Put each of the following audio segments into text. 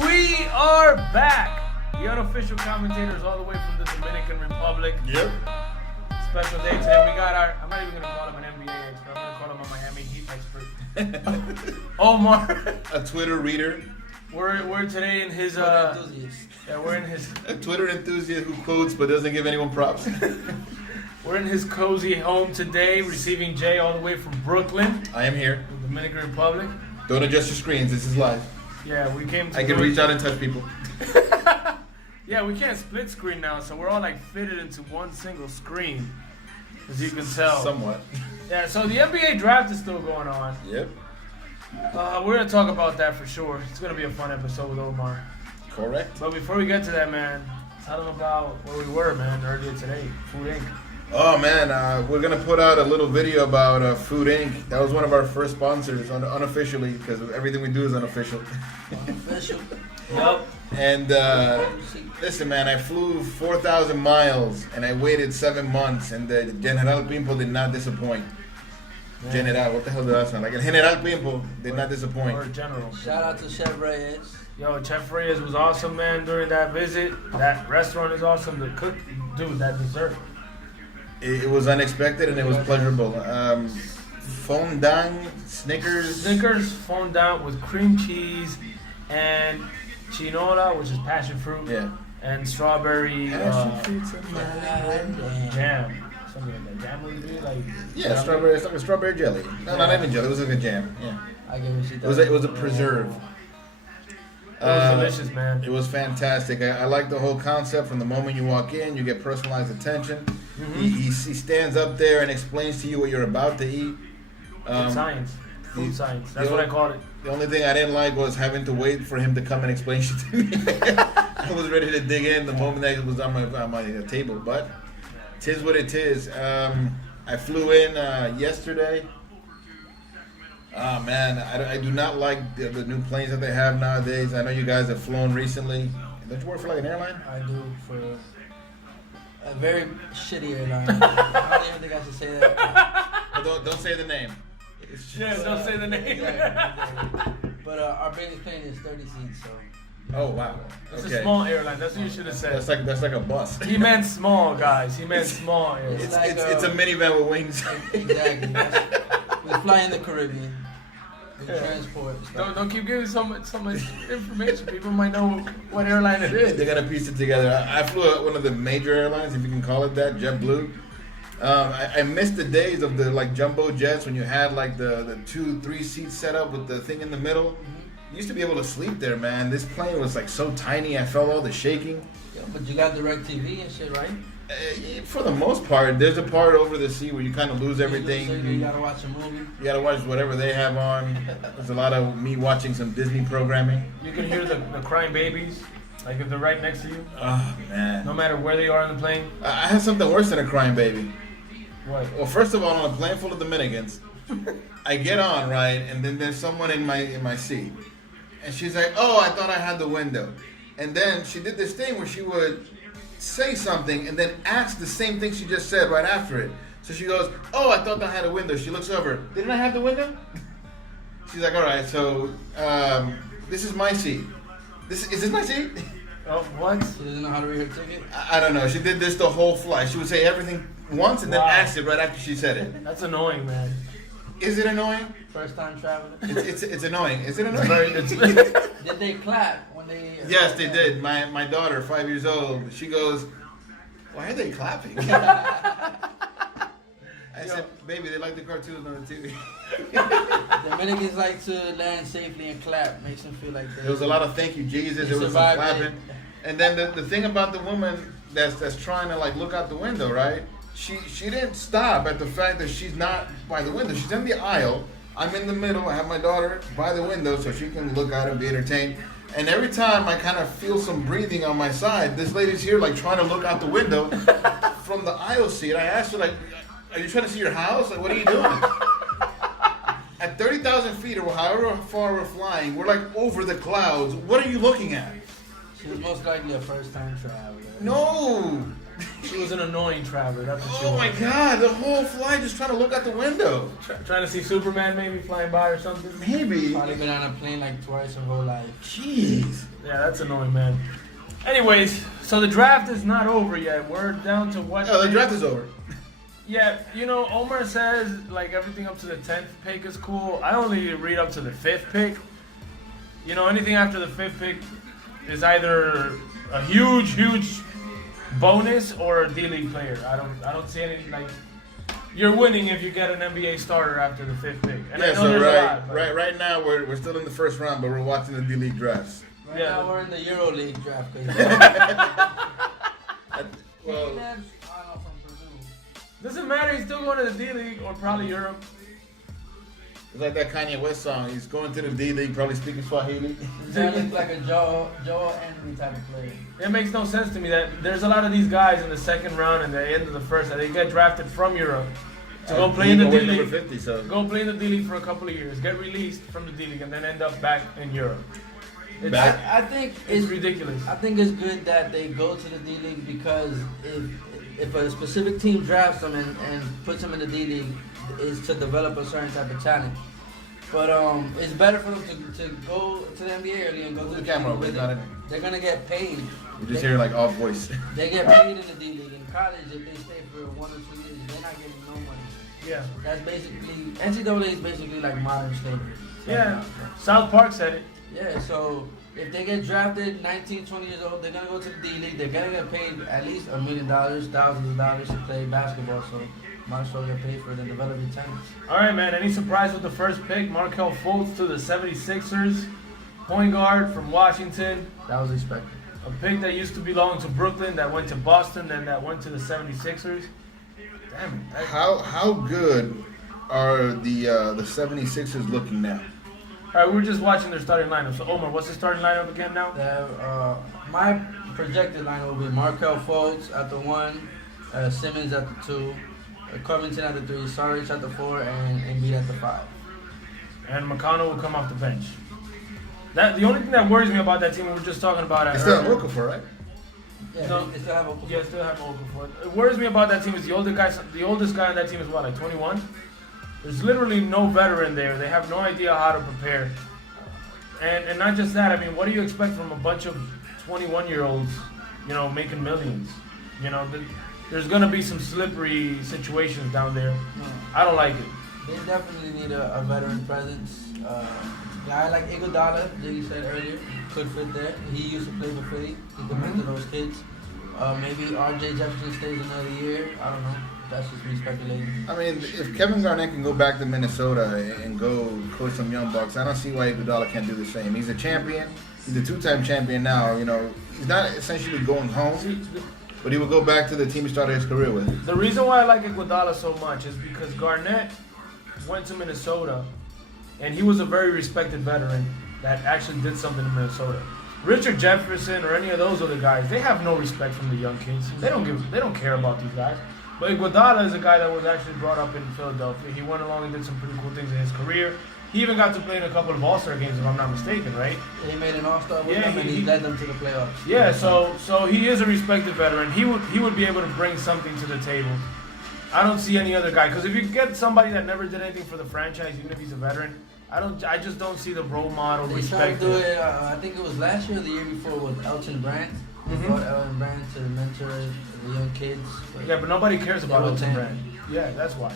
We are back. The unofficial commentators all the way from the Dominican Republic. Yep. Special day today. We got our, I'm not even going to call him an NBA expert. I'm going to call him a Miami Heat expert. Omar. A Twitter reader. We're today in his, we're in his. A Twitter enthusiast who quotes but doesn't give anyone props. We're in his cozy home today, receiving Jay all the way from Brooklyn. I am here. The Dominican Republic. Don't adjust your screens. This is live. Yeah, we came to. I can reach out and touch people. Yeah, we can't split screen now, so we're all like fitted into one single screen, as you can tell. Somewhat. Yeah, so the NBA draft is still going on. Yep. We're gonna talk about that for sure. It's gonna be a fun episode with Omar. Correct. But before we get to that, man, tell them about where we were, man, earlier today. Food Inc. Oh man, we're gonna put out a little video about Food Inc. That was one of our first sponsors, unofficially, because everything we do is unofficial. Unofficial. Yup. And listen, man, I flew 4,000 miles and I waited 7 months, and the General Pimpo did not disappoint. Man. General, what the hell did that sound like? El General Pimpo did not disappoint. Or General. Shout out to Chef Reyes. Yo, Chef Reyes was awesome, man, during that visit. That restaurant is awesome. The cook, dude, that dessert. It was unexpected and it was pleasurable. Fondant, Snickers. Snickers fondant with cream cheese and chinola, which is passion fruit. Yeah. And strawberry Passion fruit, something like Damn. jam. Something like that. Jam would be like. Yeah, strawberry. It's like a strawberry jelly. No, not even jelly. It was like a jam. Yeah. I give a shit. It was a preserve. It was delicious, man. It was fantastic. I like the whole concept. From the moment you walk in, you get personalized attention. Mm-hmm. He stands up there and explains to you what you're about to eat. Science. Food science. That's what I called it. The only thing I didn't like was having to wait for him to come and explain shit to me. I was ready to dig in the moment that it was on my table, but tis what it is. I flew in yesterday. Oh man, I do not like the new planes that they have nowadays. I know you guys have flown recently. Don't you work for like an airline? I do for a very shitty airline. I don't even think I should say that. Well, don't say the name. Yeah, don't say the name. Exactly. But our biggest plane is 30 seats, so. Oh wow. It's Okay. a small airline. That's what you should have said. That's like a bus. He meant small, guys. He meant small airline. It's a minivan with wings. Exactly. We fly in the Caribbean. We transport stuff. Don't keep giving so much information. People might know what airline it is. They're gonna piece it together. I flew at one of the major airlines, if you can call it that, JetBlue. I missed the days of the like jumbo jets when you had like the 2-3 seats set up with the thing in the middle. You used to be able to sleep there, man. This plane was like so tiny. I felt all the shaking. Yeah, but you got DirecTV and shit, right? For the most part, there's a part over the sea where you kind of lose everything. So you gotta watch a movie. You gotta watch whatever they have on. There's a lot of me watching some Disney programming. You can hear the crying babies, like if they're right next to you. Oh man. No matter where they are on the plane. I had something worse than a crying baby. What? Well, first of all, on a plane full of Dominicans, I get on, right, and then there's someone in my seat. And she's like, oh, I thought I had the window. And then she did this thing where she would say something and then ask the same thing she just said right after it. So she goes, oh, I thought I had a window. She looks over, didn't I have the window? She's like, all right, so this is my seat. Is this my seat? Oh, what? She doesn't know how to read her ticket. I don't know. She did this the whole flight. She would say everything once and then ask it right after she said it. That's annoying, man. Is it annoying? First time traveling. It's annoying. Is it annoying? Did they clap when they? Yes, they did. My daughter, 5 years old, she goes, why are they clapping? I said, baby, they like the cartoons on the TV. Dominicans like to land safely and clap. Makes them feel like There was a lot of thank you, Jesus. There was some clapping. And then the thing about the woman that's trying to like look out the window, right? She didn't stop at the fact that she's not by the window. She's in the aisle. I'm in the middle. I have my daughter by the window so she can look out and be entertained. And every time I kind of feel some breathing on my side, this lady's here like trying to look out the window from the aisle seat. I asked her like, are you trying to see your house? Like, what are you doing? At 30,000 feet or however far we're flying, we're like over the clouds. What are you looking at? She was most likely a first time traveler. No. She was an annoying traveler. That's what she Oh was. my God! The whole flight just trying to look out the window. Trying to see Superman maybe flying by or something. Maybe. Probably been on a plane like twice her whole life. Jeez. Yeah, that's annoying, man. Anyways, so the draft is not over yet. We're down to what? Oh, the draft is over. Yeah, you know, Omar says like everything up to the 10th pick is cool. I only read up to the 5th pick. You know, anything after the 5th pick is either a huge bonus or a D-League player. I don't see any like you're winning if you get an NBA starter after the 5th pick. And I Yeah, know so there's a lot, but- right now we're still in the first round, but we're watching the D-League drafts. Right Yeah. now we're in the Euro League draft. Well, from Purdue. Doesn't matter. He's still going to the D-League or probably Europe. it's like that Kanye West song. He's going to the D-League, probably speaking Swahili. That looks like a Joel Anthony type of player. It makes no sense to me that there's a lot of these guys in the second round and the end of the first that they get drafted from Europe to go play in the He's number D-League. 50, so. Go play in the D-League for a couple of years, get released from the D-League, and then end up back in Europe. It's, Back. I think it's ridiculous. I think it's good that they go to the D League because if a specific team drafts them and puts them in the D League is to develop a certain type of talent. But it's better for them to go to the NBA early and go to The the camera, D League. but not in. They're gonna get paid. You just hear like off voice. They get paid in the D League. In college, if they stay for 1 or 2 years, they're not getting no money. Yeah. That's basically NCAA is basically like modern slavery. Yeah. South Park said it. Yeah, so if they get drafted 19, 20 years old, they're going to go to the D League. They're going to get paid at least $1 million, thousands of dollars to play basketball. So might as well get paid for it and develop your talent. All right, man. Any surprise with the first pick? Markelle Fultz to the 76ers. Point guard from Washington. That was expected. A pick that used to belong to Brooklyn that went to Boston and that went to the 76ers. Damn it. How good are the 76ers looking now? All right, we're just watching their starting lineup. So, Omar, what's the starting lineup again now? My projected line will be Markelle Fultz at the 1, Simmons at the 2, Covington at the 3, Saric at the 4, and Embiid at the 5. And McConnell will come off the bench. The only thing that worries me about that team, we were just talking about it. They still have Okafor, right? Yeah, No. they still have Okafor. Yeah, still have Okafor. It worries me about that team is the oldest guy on that team is what, like 21? There's literally no veteran there. They have no idea how to prepare. And not just that, I mean, what do you expect from a bunch of 21-year-olds, you know, making millions? You know, there's going to be some slippery situations down there. No. I don't like it. They definitely need a veteran presence. Guy like Iguodala, that you said earlier, could fit there. He used to play for Philly. He could mentor those kids. Maybe R.J. Jefferson stays another year. I don't know. That's just me speculating. I mean, if Kevin Garnett can go back to Minnesota and go coach some young bucks, I don't see why Iguodala can't do the same. He's a champion. He's a 2-time champion now. You know, he's not essentially going home, but he will go back to the team he started his career with. The reason why I like Iguodala so much is because Garnett went to Minnesota, and he was a very respected veteran that actually did something in Minnesota. Richard Jefferson or any of those other guys, they have no respect from the young kids. They don't care about these guys. But Iguodala is a guy that was actually brought up in Philadelphia. He went along and did some pretty cool things in his career. He even got to play in a couple of All-Star games, if I'm not mistaken, right? He made an All-Star with Yeah, them, and he led them to the playoffs. Yeah, so he is a respected veteran. He would be able to bring something to the table. I don't see any other guy, because if you get somebody that never did anything for the franchise, even if he's a veteran, I just don't see the role model They tried respect. to do it, I think it was last year or the year before with Elton Brand. They brought Elton Brand to mentor the young kids. Yeah, but nobody cares about Double Elton ten. Brand. Yeah, that's why.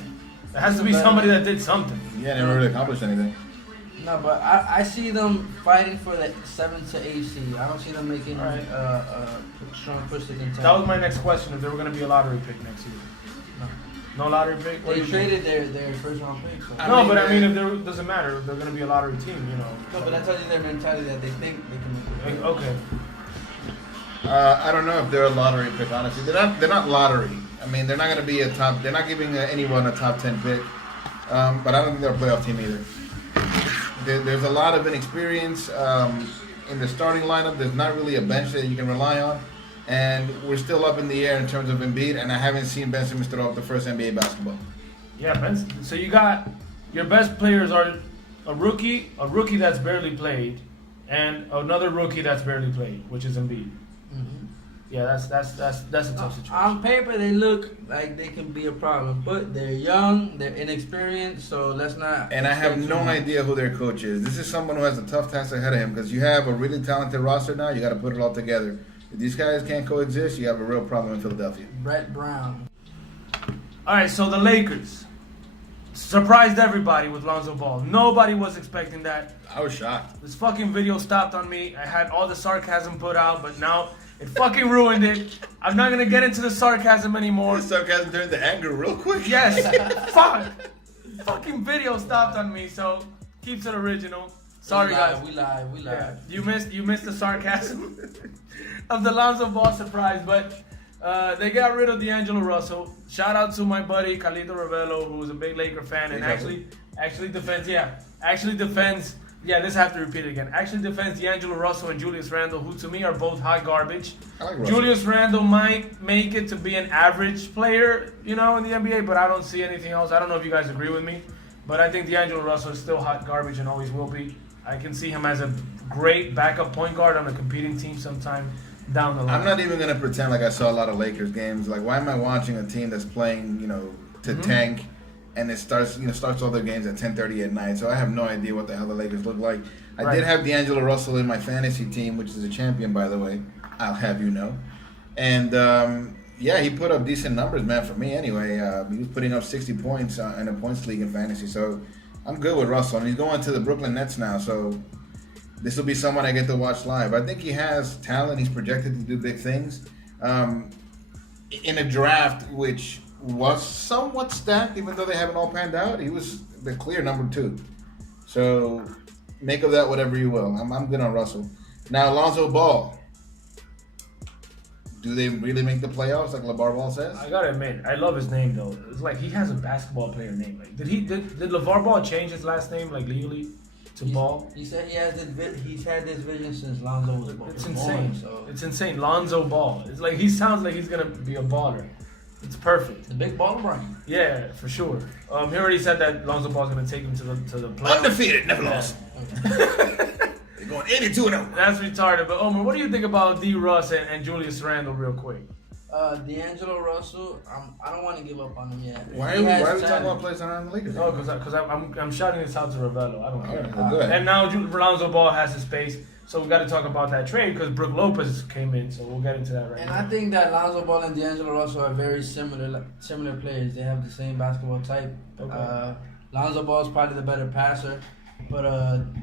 It has to be somebody that did something. Yeah, never really accomplished anything. No, but I see them fighting for the 7 to 8 seed. I don't see them making All right. a strong push to contend. That was my next question, if there were going to be a lottery pick next year. No lottery pick? What do They you think? traded their first round pick. So. No, but I mean, if there doesn't matter, if they're going to be a lottery team, you know. No, but that tells you their mentality that they think they can make it. Okay. I don't know if they're a lottery pick. Honestly, they're not lottery. I mean, they're not going to be a top. They're not giving anyone a top 10 pick. But I don't think they're a playoff team either. There's a lot of inexperience in the starting lineup. There's not really a bench that you can rely on, and we're still up in the air in terms of Embiid. And I haven't seen Ben Simmons throw up the first NBA basketball. Yeah, Ben. So you got your best players are a rookie that's barely played, and another rookie that's barely played, which is Embiid. Mm-hmm. Yeah, that's a tough situation. On paper, they look like they can be a problem, but they're young, they're inexperienced, so let's not. And I have no idea who their coach is. This is someone who has a tough task ahead of him because you have a really talented roster now. You got to put it all together. If these guys can't coexist, you have a real problem in Philadelphia. Brett Brown. All right, so the Lakers surprised everybody with Lonzo Ball. Nobody was expecting that. I was shocked. This fucking video stopped on me. I had all the sarcasm put out, but now it fucking ruined it. I'm not gonna get into the sarcasm anymore. The sarcasm turned to anger real quick. Yes, fuck. Fucking video stopped on me, so keeps it original. Sorry, guys. We live. Yeah, you missed the sarcasm of the Lonzo Ball surprise, but they got rid of D'Angelo Russell. Shout out to my buddy Carlito Ravello, who's a big Laker fan and actually defends. Yeah, this I have to repeat it again. Actually defends D'Angelo Russell and Julius Randle, who to me are both hot garbage. I like Russell. Julius Randle might make it to be an average player, in the NBA, but I don't see anything else. I don't know if you guys agree with me, but I think D'Angelo Russell is still hot garbage and always will be. I can see him as a great backup point guard on a competing team sometime down the line. I'm not even going to pretend like I saw a lot of Lakers games. Like, why am I watching a team that's playing, to tank, and it starts all their games at 10:30 at night? So I have no idea what the hell the Lakers look like. I did have D'Angelo Russell in my fantasy team, which is a champion, by the way. I'll have you know. And, he put up decent numbers, man, for me anyway. He was putting up 60 points in a points league in fantasy. So I'm good with Russell. And he's going to the Brooklyn Nets now, so this will be someone I get to watch live. I think he has talent. He's projected to do big things. In a draft which was somewhat stacked, even though they haven't all panned out, he was the clear number 2. So make of that whatever you will. I'm good on Russell. Now, Lonzo Ball. Do they really make the playoffs like LeVar Ball says? I gotta admit, I love his name though. It's like he has a basketball player name. Like, did LeVar Ball change his last name legally to Ball? He said he's had this vision since Lonzo was born. It's insane. So. It's insane. Lonzo Ball. It's like he sounds like he's gonna be a baller. It's perfect. The big baller brain. Yeah, for sure. He already said that Lonzo Ball's gonna take him to the playoffs. Undefeated, never lost. They're going 82-0. That's retarded. But Omar, what do you think about D. Russ and Julius Randle, real quick? D'Angelo Russell, I don't want to give up on him yet. Why are we talking about players around the Lakers? Oh, because I'm shouting this out to Ravello. I don't care. Right, well, go ahead. And now Lonzo Ball has his space, so we got to talk about that trade because Brook Lopez came in, so we'll get into that right now. And I think that Lonzo Ball and D'Angelo Russell are very similar players. They have the same basketball type. Okay. Lonzo Ball is probably the better passer, but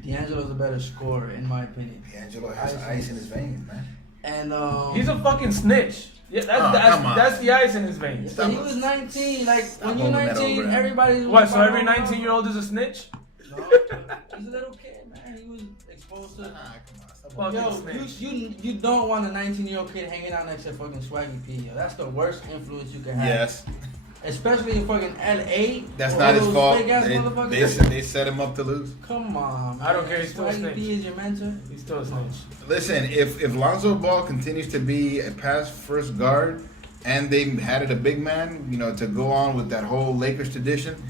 D'Angelo's a better scorer, in my opinion. D'Angelo has ice in his veins, man. And he's a fucking snitch. Yeah, that's the ice in his veins. He was 19. Like, when you're 19, everybody's... What, so every 19-year-old is a snitch? No, he's a little kid, man. He was exposed to... You don't want a 19-year-old kid hanging out next to fucking Swaggy P. Yo. That's the worst influence you can have. Yes. Especially in fucking LA. That's not his fault. They set him up to lose. Come on, man. I don't care. He's still a snitch. P is your mentor. He's still a snitch. Listen, if Lonzo Ball continues to be a pass first guard, and they added a big man, to go on with that whole Lakers tradition,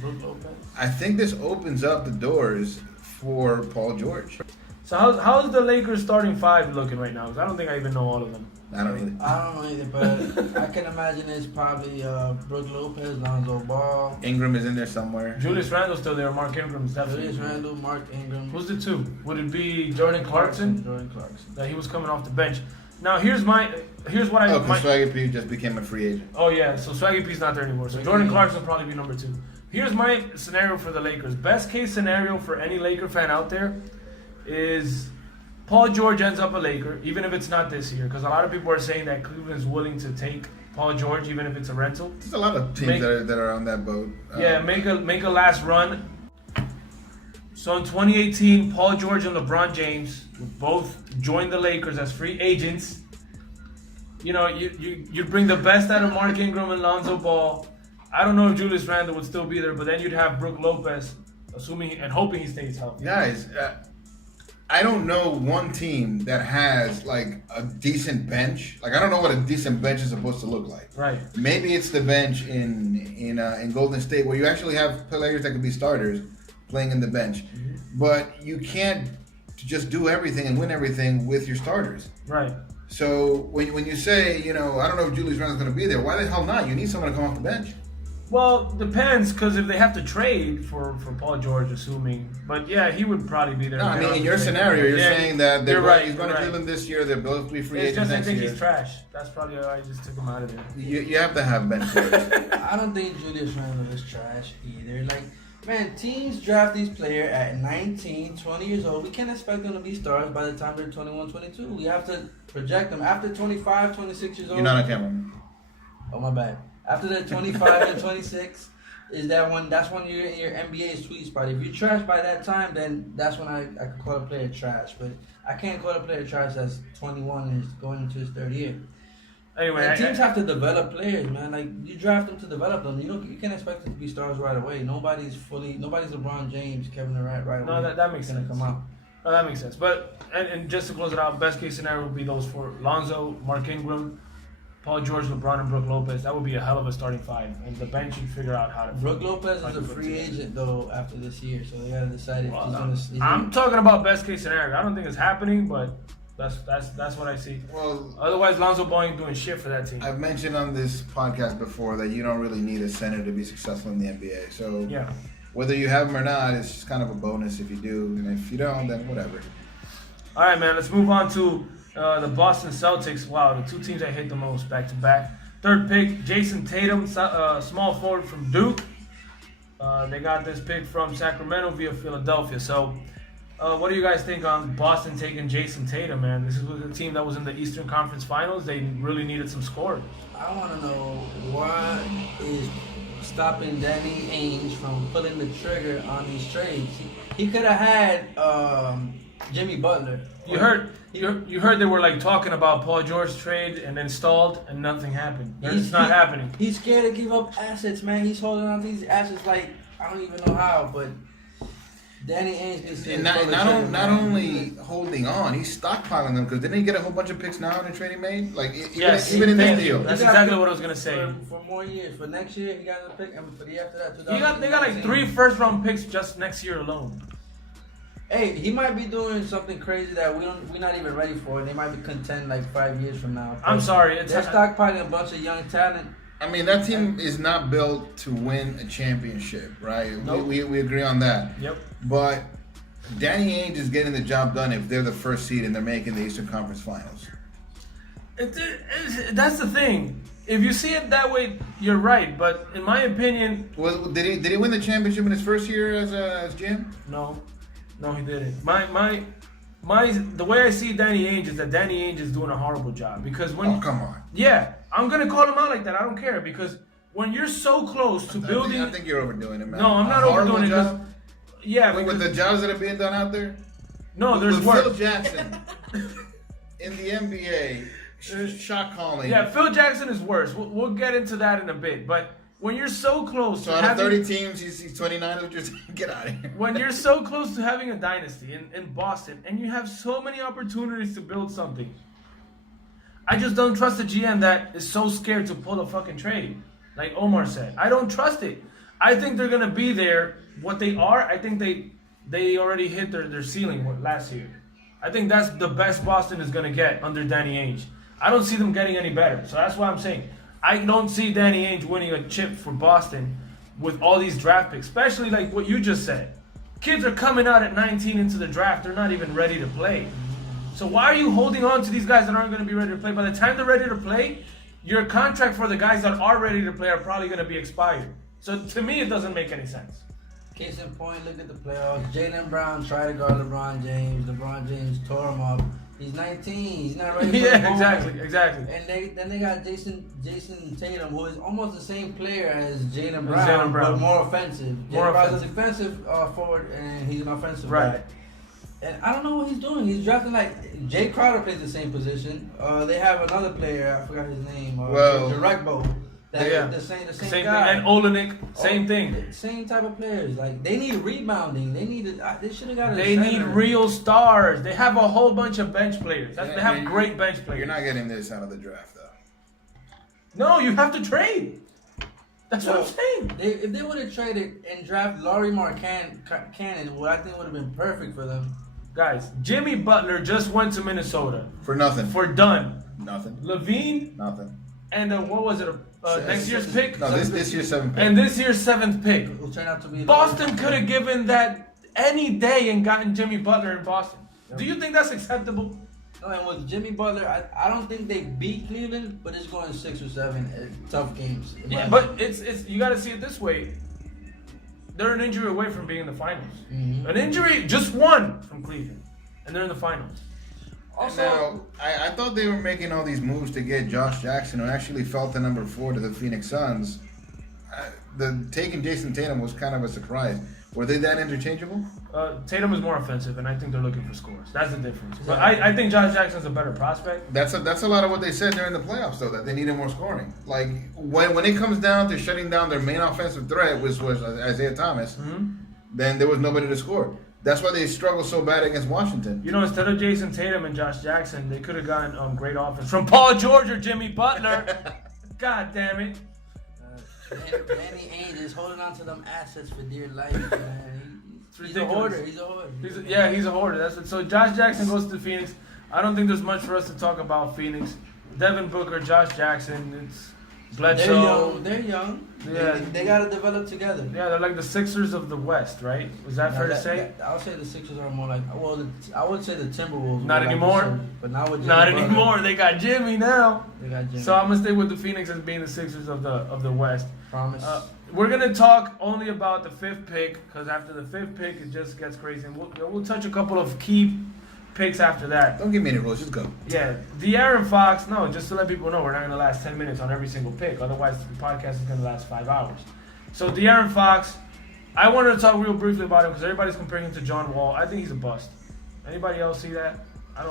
I think this opens up the doors for Paul George. So how's the Lakers starting 5 looking right now? Because I don't think I even know all of them. I don't know either, but I can imagine it's probably Brook Lopez, Lonzo Ball. Ingram is in there somewhere. Julius Randle's still there. Mark Ingram's definitely. Julius Randle, Mark Ingram. Who's the 2? Would it be Jordan Clarkson? Jordan Clarkson. That he was coming off the bench. Now here's what I. because Swaggy P just became a free agent. Oh yeah, so Swaggy P's not there anymore. So Jordan Clarkson will probably be number 2. Here's my scenario for the Lakers. Best case scenario for any Laker fan out there is Paul George ends up a Laker, even if it's not this year, because a lot of people are saying that Cleveland's willing to take Paul George, even if it's a rental. There's a lot of teams that are on that boat. Make a last run. So in 2018, Paul George and LeBron James would both join the Lakers as free agents. You bring the best out of Mark Ingram and Lonzo Ball. I don't know if Julius Randle would still be there, but then you'd have Brook Lopez, assuming and hoping he stays healthy. Guys, I don't know one team that has like a decent bench. Like, I don't know what a decent bench is supposed to look like. Right. Maybe it's the bench in Golden State where you actually have players that could be starters playing in the bench. Mm-hmm. But you can't just do everything and win everything with your starters. Right. So when you say, I don't know if Julius Randle's going to be there, why the hell not? You need someone to come off the bench. Well, depends, because if they have to trade for Paul George, assuming. But yeah, he would probably be there. No, I mean, in your scenario, you're saying that he's going to Cleveland this year, they'll both be free agents next year. I think he's trash. That's probably why I just took him out of there. You have to have bench players. I don't think Julius Randle is trash either. Like, man, teams draft these players at 19, 20 years old. We can't expect them to be stars by the time they're 21, 22. We have to project them. After 25, 26 years old. You're not on camera. Oh, my bad. After they're 25 and 26, that's when you're in your NBA sweet spot. If you're trash by that time, then that's when I could call a player trash. But I can't call a player trash that's 21 and is going into his third year. Anyway, teams have to develop players, man. Like, you draft them to develop them. You can't expect them to be stars right away. Nobody's LeBron James, Kevin Durant right away. No, that makes sense. Come out. No, that makes sense. But and just to close it out, best case scenario would be those four: Lonzo, Mark Ingram, Paul George, LeBron, and Brook Lopez. That would be a hell of a starting five. And the bench should figure out how to. Brook Lopez is a free agent though after this year, so they gotta decide if I'm talking about best case scenario. I don't think it's happening, but that's what I see. Well, otherwise, Lonzo Ball ain't doing shit for that team. I've mentioned on this podcast before that you don't really need a center to be successful in the NBA. So yeah, whether you have him or not, it's just kind of a bonus if you do, and if you don't, then whatever. All right, man. Let's move on to the Boston Celtics. Wow, the two teams I hate the most back to back. Third pick, Jason Tatum, small forward from Duke. They got this pick from Sacramento via Philadelphia. So, what do you guys think on Boston taking Jason Tatum, man? This is a team that was in the Eastern Conference Finals. They really needed some scores. I want to know what is stopping Danny Ainge from pulling the trigger on these trades. He could have had Jimmy Butler. You heard they were like talking about Paul George trade and then stalled and nothing happened. It's not happening. He's scared to give up assets, man. He's holding on to these assets like I don't even know how, but Danny Ainge needs to. And not only holding on, he's stockpiling them because didn't he get a whole bunch of picks now in the trade he made? Like even in this deal. That's exactly what I was gonna say. For more years, for next year he got a pick, and for the year after that, they got like 3 first-round picks just next year alone. Hey, he might be doing something crazy that we're not even ready for. They might be content like 5 years from now. I'm sorry, they're stockpiling a bunch of young talent. I mean, that team is not built to win a championship, right? Nope. We agree on that. Yep. But Danny Ainge is getting the job done if they're the first seed and they're making the Eastern Conference Finals. That's the thing. If you see it that way, you're right. But in my opinion, did he win the championship in his first year as GM? No, he didn't. The way I see Danny Ainge is that Danny Ainge is doing a horrible job because when come on. Yeah, I'm gonna call him out like that. I don't care because when you're so close to building, I think you're overdoing it, man. No, I'm not overdoing it. With the jobs that are being done out there. No, there's work. Phil Jackson in the NBA, shot calling. Yeah, Phil Jackson is worse. We'll get into that in a bit, but. When you're so close to having 30 teams, he's 29. Just get out of here. When you're so close to having a dynasty in Boston, and you have so many opportunities to build something, I just don't trust a GM that is so scared to pull a fucking trade. Like Omar said, I don't trust it. I think they're gonna be there. What they are, I think they already hit their ceiling last year. I think that's the best Boston is gonna get under Danny Ainge. I don't see them getting any better. So that's why I'm saying. I don't see Danny Ainge winning a chip for Boston with all these draft picks, especially like what you just said. Kids are coming out at 19 into the draft. They're not even ready to play. So why are you holding on to these guys that aren't going to be ready to play? By the time they're ready to play, your contract for the guys that are ready to play are probably going to be expired. So to me, it doesn't make any sense. Case in point, look at the playoffs. Jaylen Brown tried to guard LeBron James. LeBron James tore him up. He's 19. He's not ready for the moment. Exactly. And then they got Jason Tatum, who is almost the same player as Jaylen Brown, but more offensive. Jaylen Brown's a defensive forward, and he's an offensive guy. And I don't know what he's doing. He's drafting like Jay Crowder plays the same position. They have another player. I forgot his name. Direcbo. The same guy. And Olenek, same thing. Same type of players. Like they need rebounding. They should have got. They need real stars. They have a whole bunch of bench players. They have great bench players. You're not getting this out of the draft, though. No, you have to trade. That's what I'm saying. If they would have traded and drafted Laurie Markkanen, what I think would have been perfect for them. Guys, Jimmy Butler just went to Minnesota. For nothing. For done. Nothing. Levine. Nothing. And what was it? Next year's pick? No, this year's 7th pick. And this year's 7th pick. It will turn out to be Boston could have given that any day and gotten Jimmy Butler in Boston. Do you think that's acceptable? No, and with Jimmy Butler, I don't think they beat Cleveland, but it's going 6 or 7 tough games. Yeah, but it's you got to see it this way. They're an injury away from being in the finals. Mm-hmm. An injury, just one from Cleveland, and they're in the finals. Also, now, I thought they were making all these moves to get Josh Jackson, who actually fell to number 4 to the Phoenix Suns. Taking Jason Tatum was kind of a surprise. Were they that interchangeable? Tatum is more offensive, and I think they're looking for scores. That's the difference. But I think Josh Jackson's a better prospect. That's a lot of what they said during the playoffs, though, that they needed more scoring. Like, when it comes down to shutting down their main offensive threat, which was Isaiah Thomas, then there was nobody to score. That's why they struggled so bad against Washington. You know, instead of Jason Tatum and Josh Jackson, they could have gotten great offense from Paul George or Jimmy Butler. God damn it. Danny Ainge is holding on to them assets for dear life, man. He's a hoarder. He's a hoarder. He's a hoarder. That's it. So Josh Jackson goes to Phoenix. I don't think there's much for us to talk about Phoenix. Devin Booker, Josh Jackson, it's Bledsoe. They're young. Yeah. They got to develop together. Yeah, they're like the Sixers of the West, right? Is that fair to say? I would say the Sixers are more like, I would say the Timberwolves. Not anymore. Like but not with Jimmy Not Butler. anymore. They got Jimmy now. They got Jimmy. So I'm gonna stay with the Phoenix as being the Sixers of the West. Promise. We're gonna talk only about the 5th pick because after the 5th pick it just gets crazy. And we'll touch a couple of key picks after that. Don't give me any rules. Just go. Yeah, De'Aaron Fox. No, just to let people know, we're not gonna last 10 minutes on every single pick. Otherwise, the podcast is gonna last 5 hours. So De'Aaron Fox, I wanted to talk real briefly about him because everybody's comparing him to John Wall. I think he's a bust. Anybody else see that? I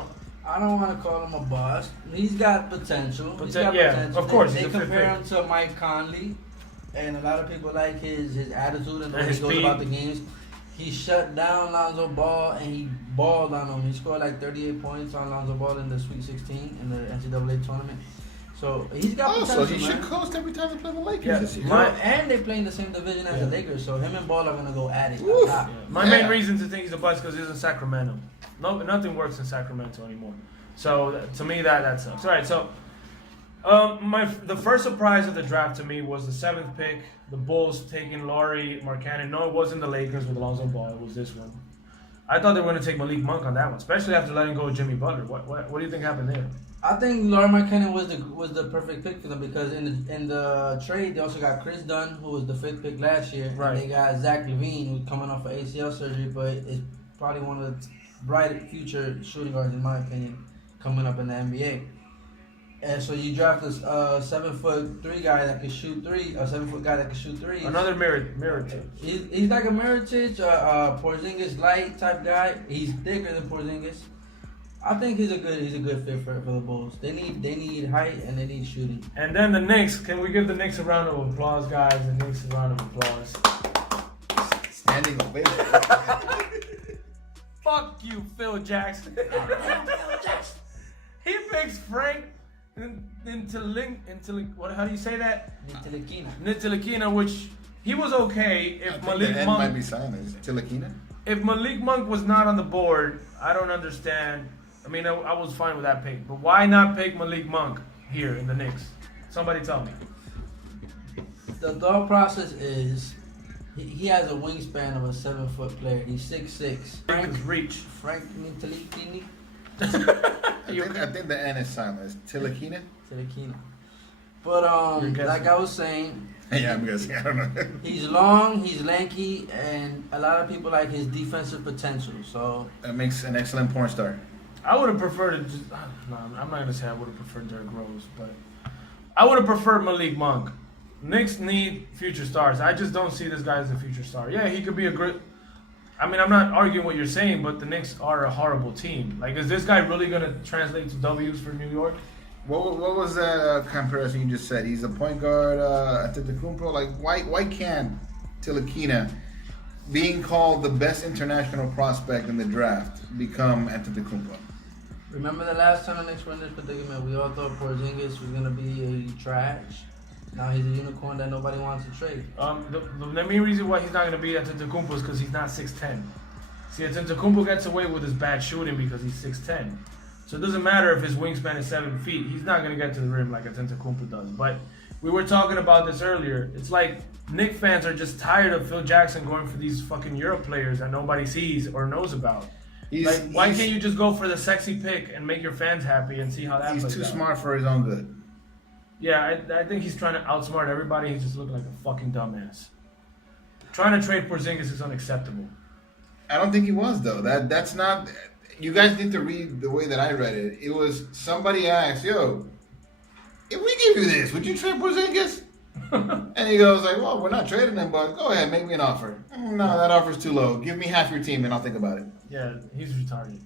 don't want to call him a bust. He's got potential. Yeah, of course. They compare him to Mike Conley, and a lot of people like his attitude and the way he goes about the games. He shut down Lonzo Ball and he balled on him. He scored like 38 points on Lonzo Ball in the Sweet 16 in the NCAA tournament. So he's got potential. So he should coast every time they play the Lakers this year. And they play in the same division as the Lakers, so him and Ball are gonna go at it. My main reason to think he's a bust because he's in Sacramento. No, nothing works in Sacramento anymore. So to me, that sucks. All right, so the first surprise of the draft to me was the 7th pick, the Bulls taking Lauri Markkanen. No, it wasn't the Lakers with Lonzo Ball. It was this one. I thought they were going to take Malik Monk on that one, especially after letting go of Jimmy Butler. What do you think happened there? I think Lauri Markkanen was the perfect pick for them because in the trade they also got Chris Dunn, who was the 5th pick last year. Right. And they got Zach LaVine, who's coming off of ACL surgery, but is probably one of the bright future shooting guards, in my opinion, coming up in the NBA. And so you draft this 7'3" guy that can shoot 3, a 7-foot guy that can shoot 3. Another Mirotic. He's like a Mirotic, Porzingis light type guy. He's thicker than Porzingis. I think he's a good fit for the Bulls. They need height and they need shooting. And then the Knicks. Can we give the Knicks a round of applause, guys? The Knicks a round of applause. Standing ovation. Fuck you, Phil Jackson. He picks Frank what? How do you say that? Ntilikina, which he was okay if Malik Monk might be silent. Is Tilakina? If Malik Monk was not on the board, I don't understand. I mean, I was fine with that pick, but why not pick Malik Monk here in the Knicks? Somebody tell me. The thought process is he has a wingspan of a 7-foot player. He's 6'6". Frank Ntilikina. I think the N is silent. It's Tilakina? Tilakina. But like I was saying, yeah, I'm guessing. I don't know. He's long, he's lanky, and a lot of people like his defensive potential. So that makes an excellent porn star. I would have preferred to just. No, I'm not gonna say I would have preferred Derrick Rose, but I would have preferred Malik Monk. Knicks need future stars. I just don't see this guy as a future star. Yeah, he could be a great. I mean, I'm not arguing what you're saying, but the Knicks are a horrible team. Like, is this guy really gonna translate to W's for New York? What was that comparison you just said? He's a point guard at the Antetokounmpo. Like, why can't Tilakina, being called the best international prospect in the draft, become Antetokounmpo? Remember the last time the Knicks were in this predicament? We all thought Porzingis was gonna be a trash. Now he's a unicorn that nobody wants to trade. The main reason why he's not gonna be Antetokounmpo is because he's not 6'10". See, Antetokounmpo gets away with his bad shooting because he's 6'10". So it doesn't matter if his wingspan is 7 feet. He's not going to get to the rim like Antetokounmpo does. But we were talking about this earlier. It's like Knicks fans are just tired of Phil Jackson going for these fucking Euro players that nobody sees or knows about. Why can't you just go for the sexy pick and make your fans happy and see how that plays out? He's too smart for his own good. Yeah, I think he's trying to outsmart everybody. He's just looking like a fucking dumbass. Trying to trade Porzingis is unacceptable. I don't think he was, though. That's not... You guys need to read the way that I read it. It was somebody asked, yo, if we give you this, would you trade Porzingis? And he goes like, well, we're not trading him, but go ahead, make me an offer. No, that offer's too low. Give me half your team and I'll think about it. Yeah, he's retarded.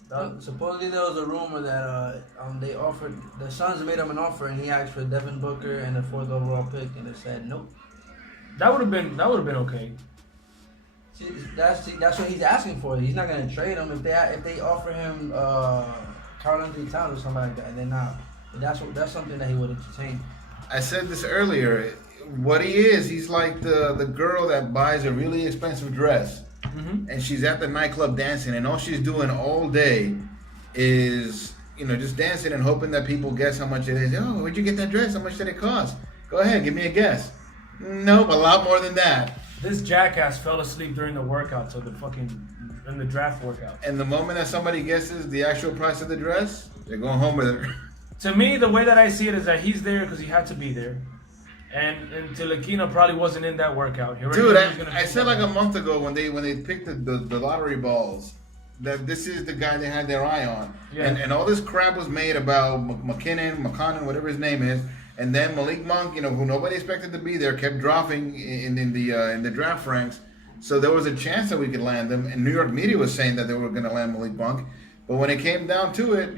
Supposedly there was a rumor that they offered, the Suns made him an offer and he asked for Devin Booker and the 4th overall pick and they said nope. That would have been okay. See, that's what he's asking for. He's not gonna trade him if they offer him Karl Anthony Towns or somebody like that. And they're not. That's something that he would entertain. I said this earlier. What he is, he's like the girl that buys a really expensive dress, and she's at the nightclub dancing, and all she's doing all day is just dancing and hoping that people guess how much it is. Oh, where'd you get that dress? How much did it cost? Go ahead, give me a guess. Nope, a lot more than that. This jackass fell asleep during the workouts in the draft workout. And the moment that somebody guesses the actual price of the dress, they're going home with it. To me, the way that I see it is that he's there because he had to be there. And Tilakina probably wasn't in that workout. Dude, I said like a month ago when they picked the lottery balls that this is the guy they had their eye on. Yeah. And all this crap was made about McConnell, whatever his name is. And then Malik Monk, who nobody expected to be there, kept dropping in the draft ranks. So there was a chance that we could land them. And New York media was saying that they were going to land Malik Monk. But when it came down to it,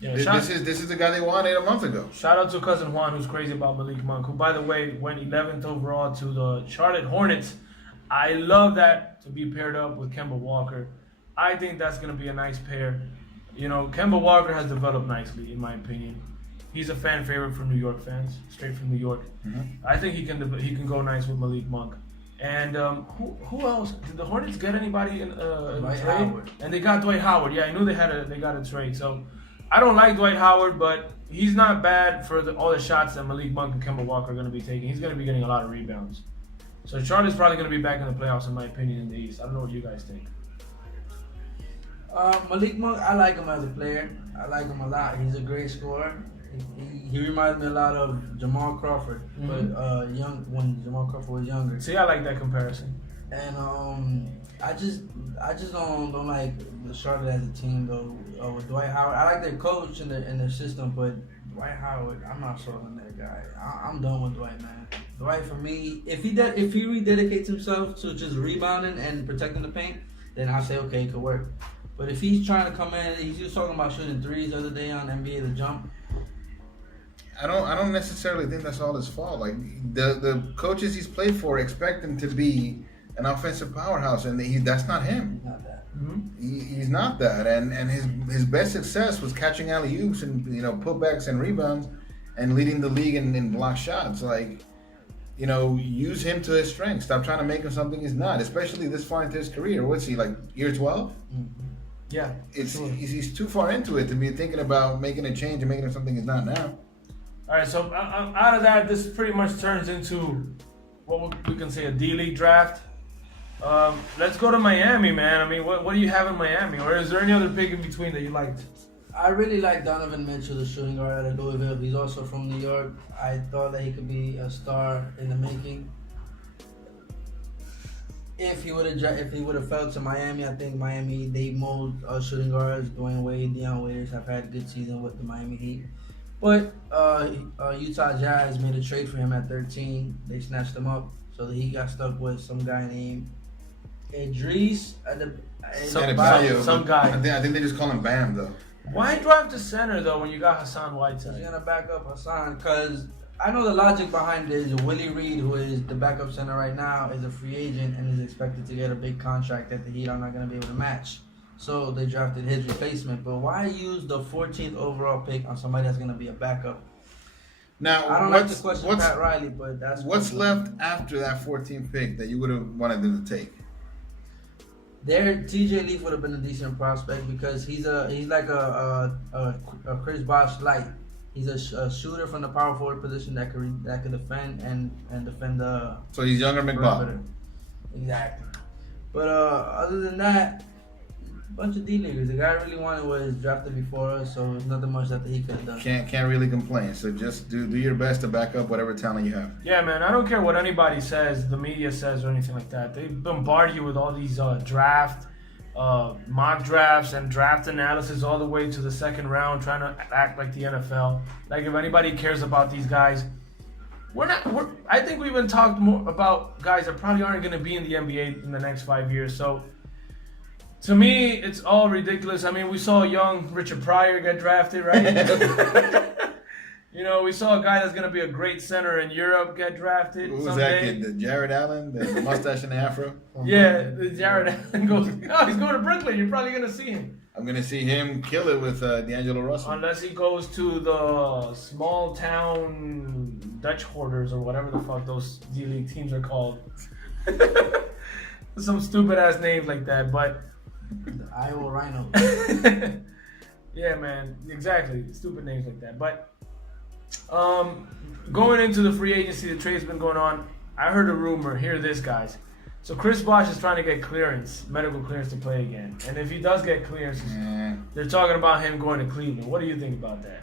this is the guy they wanted a month ago. Shout out to cousin Juan, who's crazy about Malik Monk, who, by the way, went 11th overall to the Charlotte Hornets. I love that to be paired up with Kemba Walker. I think that's going to be a nice pair. Kemba Walker has developed nicely, in my opinion. He's a fan favorite for New York fans, straight from New York. Mm-hmm. I think he can go nice with Malik Monk. And who else? Did the Hornets get anybody in Dwight trade? Howard. And they got Dwight Howard. Yeah, I knew they got a trade. So I don't like Dwight Howard, but he's not bad for all the shots that Malik Monk and Kemba Walker are going to be taking. He's going to be getting a lot of rebounds. So Charlotte's probably going to be back in the playoffs, in my opinion, in the East. I don't know what you guys think. Malik Monk, I like him as a player. I like him a lot. He's a great scorer. He reminds me a lot of Jamal Crawford, but when Jamal Crawford was younger. See, I like that comparison. And I just don't like the Charlotte as a team though. With Dwight Howard, I like their coach and their system, but Dwight Howard, I'm not sold on that guy. I'm done with Dwight, man. Dwight, for me, if he rededicates himself to just rebounding and protecting the paint, then I say okay, it could work. But if he's trying to come in, he's just talking about shooting threes the other day on NBA The Jump. I don't necessarily think that's all his fault. Like the coaches he's played for expect him to be an offensive powerhouse, and that's not him. He's not that. He's not that, and his best success was catching alley-oops and putbacks and rebounds, and leading the league in block shots. Like use him to his strength. Stop trying to make him something he's not, especially this far into his career. What's he, like, year 12? Yeah, he's too far into it to be thinking about making a change and making him something he's not now. All right, so out of that, this pretty much turns into what we can say a D-League draft. Let's go to Miami, man. I mean, what do you have in Miami? Or is there any other pick in between that you liked? I really like Donovan Mitchell, the shooting guard out of Louisville. He's also from New York. I thought that he could be a star in the making. If he would have fell to Miami, I think Miami, they mold shooting guards. Dwayne Wade, Deion Waiters have had a good season with the Miami Heat. But Utah Jazz made a trade for him at 13. They snatched him up, so he got stuck with some guy named Idris. Some guy. I think they just call him Bam, though. Why drive to center, though, when you got Hassan Whiteside? He's going to back up Hassan, because I know the logic behind it is Willie Reed, who is the backup center right now, is a free agent and is expected to get a big contract that the Heat are not going to be able to match. So they drafted his replacement. But why use the 14th overall pick on somebody that's going to be a backup? Now, I don't like to question Pat Riley, but that's what's left after that 14th pick that you would have wanted them to take. TJ Leaf would have been a decent prospect because he's like a Chris Bosh light. He's a shooter from the power forward position that could defend and defend the. So he's younger McBall. Exactly. But other than that, bunch of D leaguers. The guy really wanted was drafted before us, so there's nothing much that he could have done. Can't really complain. So just do your best to back up whatever talent you have. Yeah, man. I don't care what anybody says, the media says, or anything like that. They bombard you with all these mock drafts and draft analysis all the way to the second round, trying to act like the NFL. Like if anybody cares about these guys, I think we've been talked more about guys that probably aren't going to be in the NBA in the next 5 years. So. To me, it's all ridiculous. I mean, we saw young Richard Pryor get drafted, right? We saw a guy that's going to be a great center in Europe get drafted. Who's someday. that kid? The Jared Allen, the mustache and the afro? Yeah, the Jared Allen goes. Oh, he's going to Brooklyn. You're probably going to see him. I'm going to see him kill it with D'Angelo Russell. Unless he goes to the small town Dutch Hoarders or whatever the fuck those D-League teams are called. Some stupid ass names like that, but. The Iowa Rhino. Yeah, man. Exactly. Stupid names like that. But going into the free agency, the trade's been going on. I heard a rumor. Hear this, guys. So Chris Bosh is trying to get medical clearance to play again. And if he does get clearance, they're talking about him going to Cleveland. What do you think about that?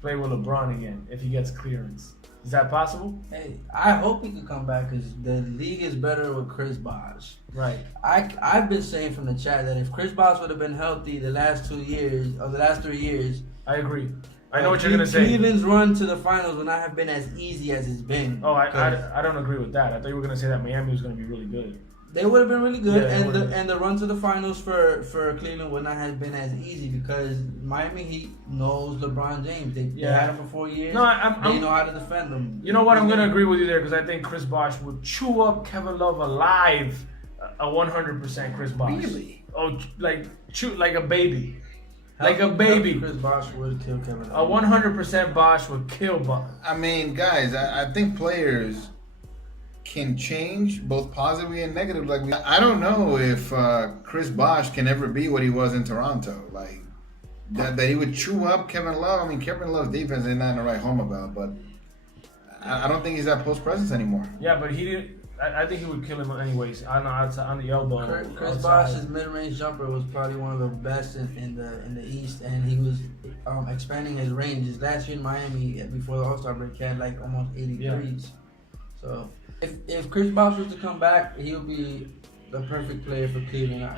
Play with LeBron again if he gets clearance. Is that possible? Hey, I hope he could come back because the league is better with Chris Bosh. Right. I've been saying from the chat that if Chris Bosh would have been healthy the last 3 years, I agree. I know what you're gonna say. Cleveland's run to the finals would not have been as easy as it's been. Oh, I don't agree with that. I thought you were gonna say that Miami was gonna be really good. They would have been really good, Yeah, and the run to the finals for Cleveland would not have been as easy because Miami Heat knows LeBron James. They had him for 4 years. No, they know how to defend him. You know what? I'm gonna agree with you there because I think Chris Bosh would chew up Kevin Love alive. A 100% Chris Bosh. Really? Oh, chew like a baby. Like a baby. Chris Bosh would kill Kevin A Love. 100% Bosh would kill Bosh. I mean, guys, I think players can change both positively and negatively. I don't know if Chris Bosh can ever be what he was in Toronto. Like that he would chew up Kevin Love. I mean, Kevin Love's defense is not to write home about, but I don't think he's that post presence anymore. Yeah, but he didn't. I think he would kill him anyways. On the elbow. Chris Bosh's mid-range jumper was probably one of the best in the East, and he was expanding his range. His last year in Miami, before the All-Star break, he had like almost 83s. So if Chris Bosh was to come back, he would be the perfect player for Cleveland.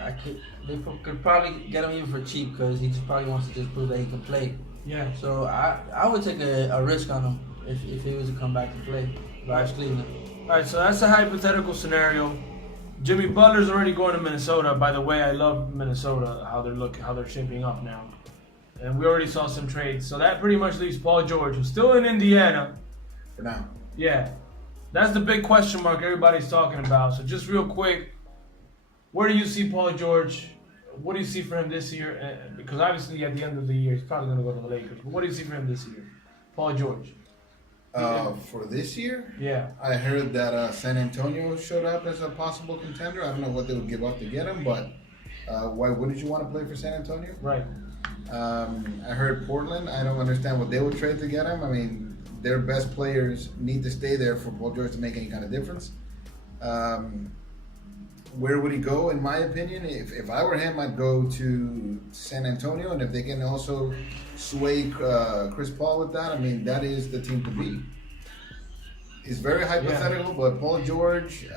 They could probably get him even for cheap because he just probably wants to just prove that he can play. Yeah. So I would take a risk on him if he was to come back to play versus Cleveland. All right, so that's a hypothetical scenario. Jimmy Butler's already going to Minnesota. By the way, I love Minnesota, how they're shaping up now. And we already saw some trades. So that pretty much leaves Paul George, who's still in Indiana. For now. Yeah. That's the big question mark everybody's talking about. So just real quick, where do you see Paul George? What do you see for him this year? Because obviously at the end of the year, he's probably going to go to the Lakers. But what do you see for him this year? Paul George. For this year? Yeah. I heard that San Antonio showed up as a possible contender. I don't know what they would give up to get him, but why wouldn't you want to play for San Antonio? Right. I heard Portland. I don't understand what they would trade to get him. I mean, their best players need to stay there for Paul George to make any kind of difference. Where would he go? In my opinion, if I were him, I'd go to San Antonio, and if they can also sway Chris Paul with that, I mean, that is the team to beat. It's very hypothetical, but Paul George,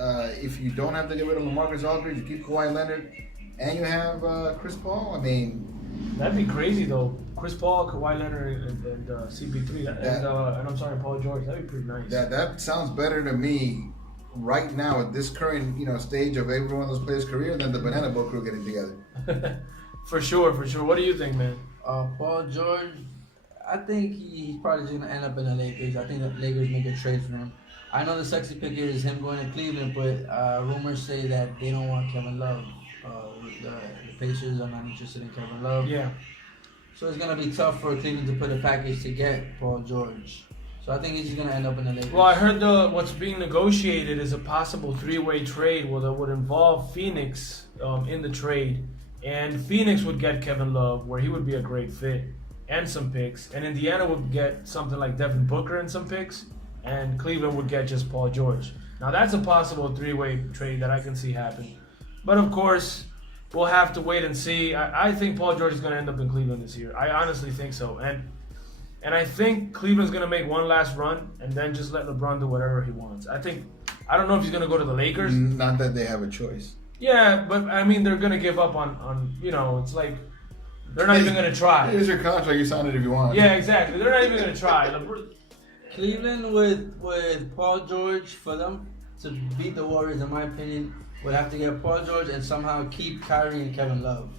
if you don't have to get rid of LaMarcus Aldridge, you keep Kawhi Leonard, and you have Chris Paul, I mean... That'd be crazy, though. Chris Paul, Kawhi Leonard, and CP3, and I'm sorry, Paul George. That'd be pretty nice. That sounds better to me right now at this current stage of every one of those players' career than the Banana Boat crew getting together. For sure. What do you think, man? Paul George, I think he's probably just going to end up in the Lakers. I think the Lakers make a trade for him. I know the sexy pick is him going to Cleveland, but rumors say that they don't want Kevin Love. The Pacers are not interested in Kevin Love. Yeah. So it's going to be tough for Cleveland to put a package to get Paul George. So I think he's just gonna end up in the Lakers. Well, I heard what's being negotiated is a possible three-way trade that would involve Phoenix in the trade, and Phoenix would get Kevin Love, where he would be a great fit, and some picks, and Indiana would get something like Devin Booker and some picks, and Cleveland would get just Paul George. Now that's a possible three-way trade that I can see happen, but of course we'll have to wait and see. I think Paul George is going to end up in Cleveland this year. I honestly think so, and I think Cleveland's going to make one last run and then just let LeBron do whatever he wants. I don't know if he's going to go to the Lakers. Not that they have a choice. Yeah, but I mean, they're going to give up on it's like they're not even going to try. Here's your contract. You sign it if you want. Yeah, exactly. They're not even going to try. Cleveland with Paul George, for them to beat the Warriors, in my opinion, would have to get Paul George and somehow keep Kyrie and Kevin Love.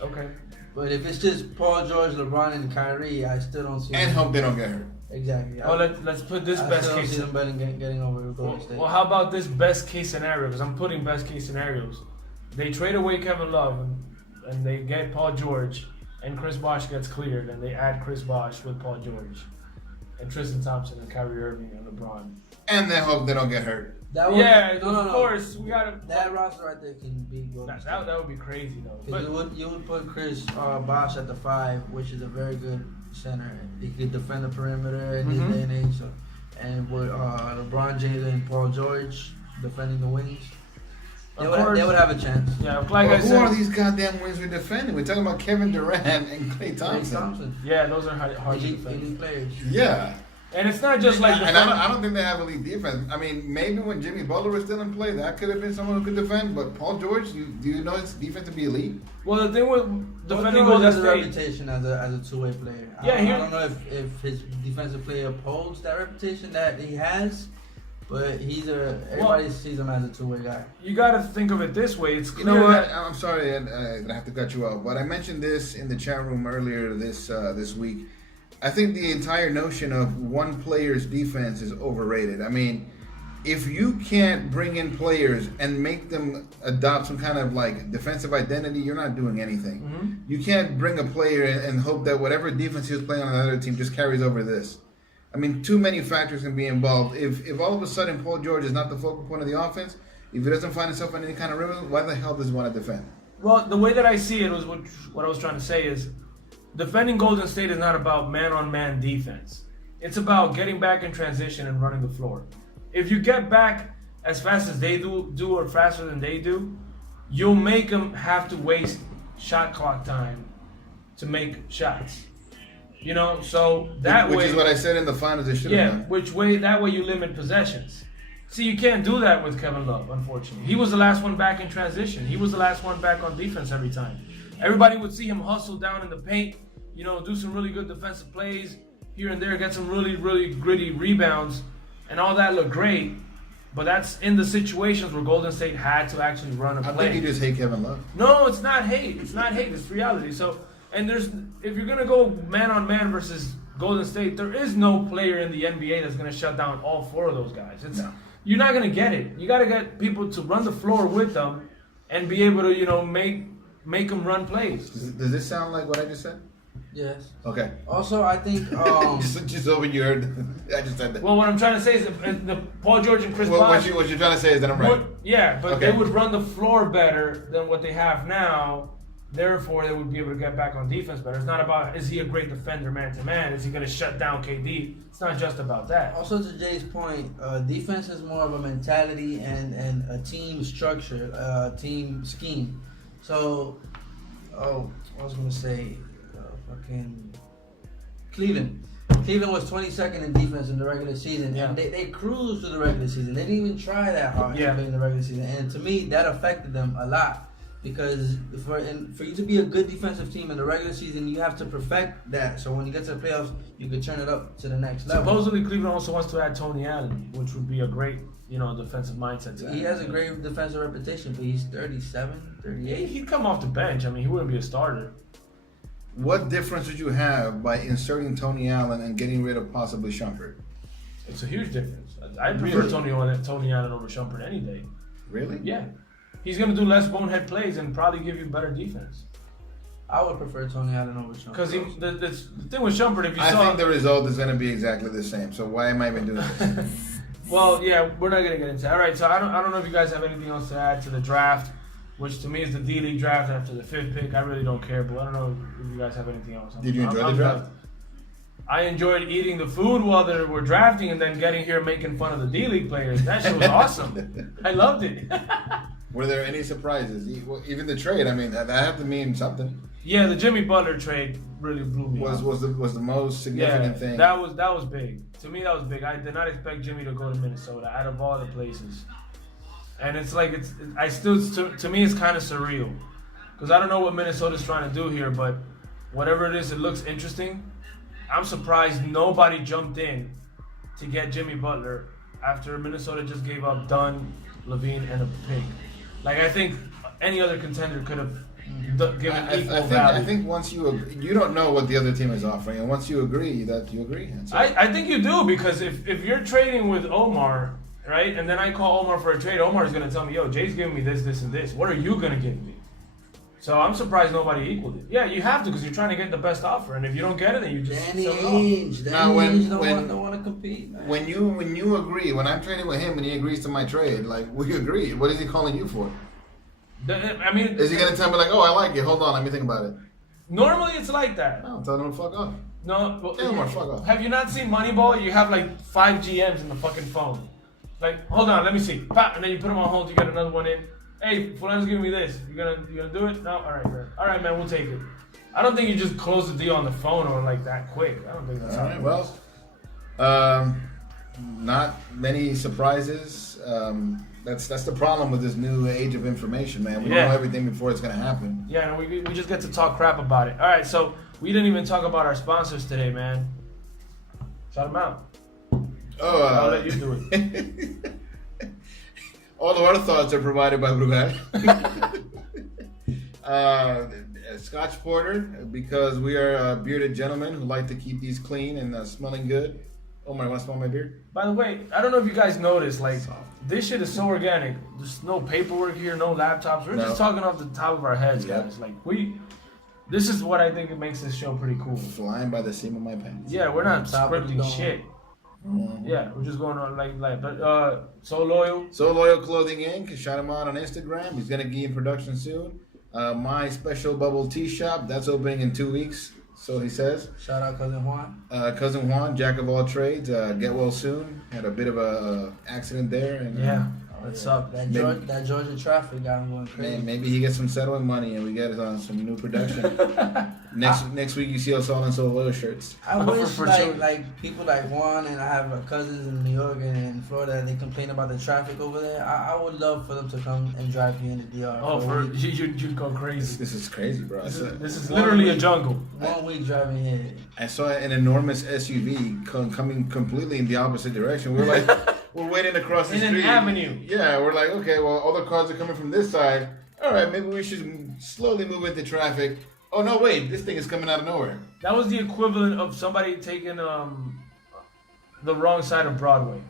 Okay. But if it's just Paul George, LeBron, and Kyrie, I still don't see. And hope they don't get hurt. Exactly. Well, let's put this best case. I still don't see them getting over Golden State. Well, how about this best case scenario? Because I'm putting best case scenarios. They trade away Kevin Love and they get Paul George, and Chris Bosh gets cleared, and they add Chris Bosh with Paul George, and Tristan Thompson and Kyrie Irving and LeBron. And they hope they don't get hurt. That would, of course we gotta. That roster right there can be Golden State. That would be crazy though. But you would put Chris Bosh at the 5, which is a very good center. He could defend the perimeter in this day and age. So, and with LeBron James and Paul George defending the wings, they would have a chance. Yeah, like I said, who are these goddamn wings we're defending? We're talking about Kevin Durant and Klay Thompson. Yeah, those are hard to defend. Elite players. Yeah. And it's not just like and I don't think they have elite defense. I mean, maybe when Jimmy Butler was still in play, that could have been someone who could defend. But Paul George, do you know his defense to be elite? Well, the thing with defending Golden State, has a reputation as a two-way player. Yeah, I don't know if his defensive play upholds that reputation that he has, but everybody sees him as a two-way guy. You got to think of it this way. It's clear. You know what? I'm sorry, I have to cut you off, but I mentioned this in the chat room earlier this week. I think the entire notion of one player's defense is overrated. I mean, if you can't bring in players and make them adopt some kind of like defensive identity, you're not doing anything. Mm-hmm. You can't bring a player and hope that whatever defense he was playing on the other team just carries over this. I mean, too many factors can be involved. If all of a sudden Paul George is not the focal point of the offense, if he doesn't find himself in any kind of rhythm, why the hell does he want to defend? Well, the way that I see it was what I was trying to say is, defending Golden State is not about man-on-man defense. It's about getting back in transition and running the floor. If you get back as fast as they do or faster than they do, you'll make them have to waste shot clock time to make shots. You know, so that way... Which is what I said in the finals they should have done. That way you limit possessions. See, you can't do that with Kevin Love, unfortunately. He was the last one back in transition. He was the last one back on defense every time. Everybody would see him hustle down in the paint, do some really good defensive plays here and there, get some really, really gritty rebounds, and all that looked great. But that's in the situations where Golden State had to actually run a play. I think you just hate Kevin Love. No, it's not hate. It's not hate. It's reality. So, and if you're gonna go man on man versus Golden State, there is no player in the NBA that's gonna shut down all 4 of those guys. You're not gonna get it. You gotta get people to run the floor with them and be able to, make them run plays. Does this sound like what I just said? Yes. Okay. Also, I think just over you heard. I just said that. Well, what I'm trying to say is the Paul George and Chris Bosh. What you're trying to say is that I'm right. They would run the floor better than what they have now. Therefore, they would be able to get back on defense better. It's not about is he a great defender man to man? Is he going to shut down KD? It's not just about that. Also, to Jay's point, defense is more of a mentality and a team structure, team scheme. So, I was going to say. Cleveland was 22nd in defense in the regular season, and they cruised through the regular season. They didn't even try that hard to play in the regular season, and to me, that affected them a lot because for you to be a good defensive team in the regular season, you have to perfect that. So when you get to the playoffs, you can turn it up to the next level. Supposedly, Cleveland also wants to add Tony Allen, which would be a great, defensive mindset. He has a great defensive reputation, but he's 37, 38. He'd come off the bench. I mean, he wouldn't be a starter. What difference would you have by inserting Tony Allen and getting rid of possibly Shumpert? It's a huge difference. I prefer Tony Allen over Shumpert any day. Really? Yeah. He's going to do less bonehead plays and probably give you better defense. I would prefer Tony Allen over Shumpert. Because the thing with Shumpert, if you saw... I think the result is going to be exactly the same. So why am I even doing this? Well, yeah, we're not gonna get into it. All right, so I don't know if you guys have anything else to add to the draft, which to me is the D-League draft after the 5th pick. I really don't care, but I don't know if you guys have anything else. Did you enjoy the draft? I enjoyed eating the food while they were drafting and then getting here making fun of the D-League players. That shit was awesome. I loved it. Were there any surprises? Even the trade, I mean, that had to mean something. Yeah, the Jimmy Butler trade really blew me off. Was the most significant thing. That was big. To me, that was big. I did not expect Jimmy to go to Minnesota out of all the places. And it's like to me it's kind of surreal because I don't know what Minnesota's trying to do here, but whatever it is, it looks interesting. I'm surprised nobody jumped in to get Jimmy Butler after Minnesota just gave up Dunn, Levine, and a pick. Like I think any other contender could have given equal value. I think once you agree, you don't know what the other team is offering, and once you agree, that you agree. I think you do because if you're trading with Omar, right, and then I call Omar for a trade, Omar is going to tell me, yo, Jay's giving me this, this, and this. What are you going to give me? So I'm surprised nobody equaled it. Yeah, you have to because you're trying to get the best offer, and if you don't get it, then you just Danny Ainge don't want to compete. Man. When you agree, when I'm trading with him and he agrees to my trade, like we agree. What is he calling you for? I mean, is he gonna tell me like, oh, I like it? Hold on, let me think about it. Normally, it's like that. No, tell him to fuck off. No, well, tell him to fuck off. Have you not seen Moneyball? You have like 5 GMs in the fucking phone. Like, hold on, let me see. Pop, and then you put them on hold. You get another one in. Hey, Fulano's giving me this. You gonna do it? No, all right, man, we'll take it. I don't think you just close the deal on the phone or like that quick. I don't think that's all right. Well, not many surprises. That's the problem with this new age of information, man. We don't know everything before it's gonna happen. Yeah, and we just get to talk crap about it. All right, so we didn't even talk about our sponsors today, man. Shout them out. Oh, I'll let you do it. All of our thoughts are provided by Brugal. Scotch Porter, because we are bearded gentlemen who like to keep these clean and smelling good. Omar, want to smell my beard? By the way, I don't know if you guys noticed, like, this shit is so organic. There's no paperwork here, no laptops. We're just talking off the top of our heads, guys. Like, this is what I think it makes this show pretty cool. Flying by the seam of my pants. Yeah, we're not scripting shit. Mm-hmm. Yeah, we're just going on like, but So Loyal Clothing Inc. Shout him out on Instagram. He's gonna be in production soon. My Special Bubble Tea Shop, that's opening in 2 weeks, so he says. Shout out Cousin Juan. Cousin Juan, jack of all trades. Get well soon. Had a bit of a accident there, and what's up? That Georgia traffic got him going crazy. Maybe he gets some settlement money and we get some new production. Next week you see us all in So Loyal shirts. I wish like people like Juan, and I have cousins in New York and in Florida, and they complain about the traffic over there. I would love for them to come and drive me in the DR. Oh, you'd go crazy. This is crazy, bro. This is literally a jungle. 1 week driving here. I saw an enormous SUV coming completely in the opposite direction. We're like, we're waiting across the street. In an avenue. Yeah, we're like, okay, well, all the cars are coming from this side. All right, maybe we should slowly move into traffic. Oh, no, wait, this thing is coming out of nowhere. That was the equivalent of somebody taking the wrong side of Broadway.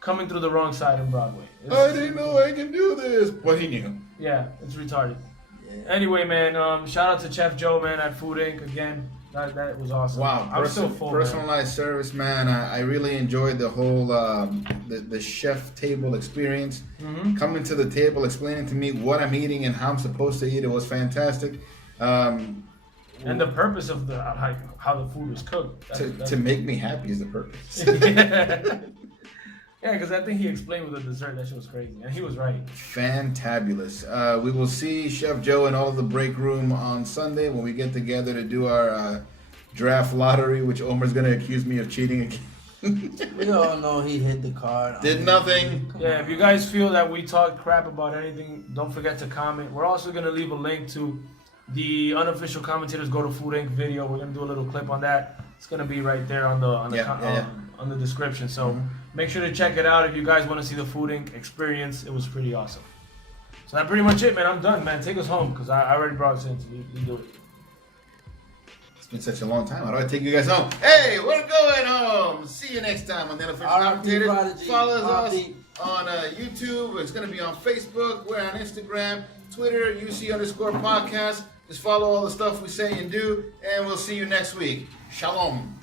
Coming through the wrong side of Broadway. I didn't know I can do this. Well, he knew. Yeah, it's retarded. Yeah. Anyway, man, shout out to Chef Joe, man, at Food Inc. again. That was awesome. Wow, I'm still full, personalized service, man. I really enjoyed the whole the chef table experience. Mm-hmm. Coming to the table, explaining to me what I'm eating and how I'm supposed to eat. It was fantastic. And the purpose of how the food was cooked. To make me happy is the purpose. Yeah, because I think he explained with the dessert. That shit was crazy, and he was right. Fantabulous. We will see Chef Joe and all of the break room on Sunday when we get together to do our draft lottery, which Omar's going to accuse me of cheating again. We all know he hit the card. Did nothing. Yeah, if you guys feel that we talk crap about anything, don't forget to comment. We're also going to leave a link to the Unofficial Commentators Go to Food Inc. video. We're going to do a little clip on that. It's going to be right there on the description. So make sure to check it out if you guys want to see the Food Inc. experience. It was pretty awesome. So that's pretty much it, man. I'm done, man. Take us home because I already brought us in. So you do it. It's been such a long time. How do I take you guys home? Hey, we're going home. See you next time on the Unofficial Commentators. Follow us. on YouTube. It's going to be on Facebook. We're on Instagram, Twitter, UC_podcast. Just follow all the stuff we say and do, and we'll see you next week. Shalom.